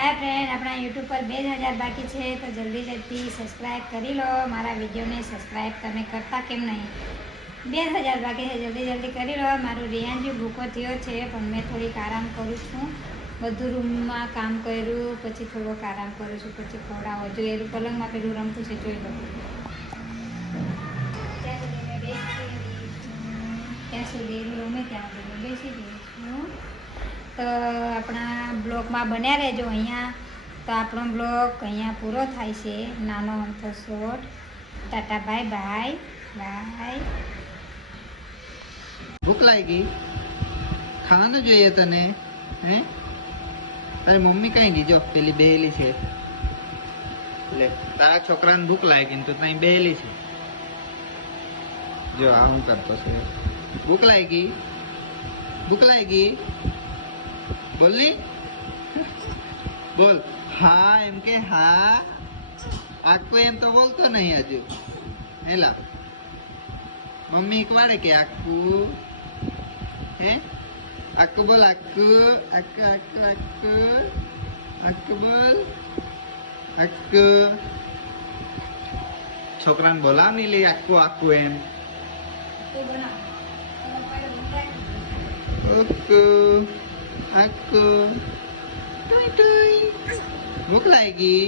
હાય friend આપણા YouTube પર બે હજાર બાકી છે, તો જલ્દી જલ્દી સબસ્ક્રાઈબ કરી લો. મારા વિડીયોને સબસ્ક્રાઈબ તમે કરતા કેમ નહીં? બે હજાર બાકી છે, જલ્દી જલ્દી કરી લો. મારું રિયાન્જુ ભૂખો થયો છે, પણ મેં થોડીક આરામ કરું છું. બધું રૂમમાં કામ કર્યું, પછી થોડોક આરામ કરું છું, પછી ખવડાવો. જો એ પલંગમાં પેલું રમતું છે, જોઈ લો. ત્યાં સુધી રમે, ત્યાં સુધી બેસી રહી છું. તો આપણા બ્લોગમાં બન્યા રહેજો અહીંયા. તો આપણો બ્લોગ અહીંયા પૂરો થાય છે. નાનો અમથો short tata, bye bye bye. ભૂખ લાગી. ખાવાનું જોઈએ તને, હે? અરે મમ્મી કઈ નહીં, જો, પેલી બેહેલી છે. લે, તારા છોકરાને ભૂખ લાગી તો ત્યાં બેહેલી છે. જો, આ હું કરતો છે. ભૂખ લાગી? ભૂખ લાગી? બોલની? બોલ. હા એમ કે હા. આખો એમ તો બોલતો નહીં હજુ. હેલા. મમ્મી કવાડે કે આખું? હે? આખું બોલ આખું આખું આખું આખું. આખું બોલ. આખું. છોકરાને બોલાવ નહીં લે આખું આખું એમ. આખું આખો ટુઈ ટુઈ. ભૂખ લાગી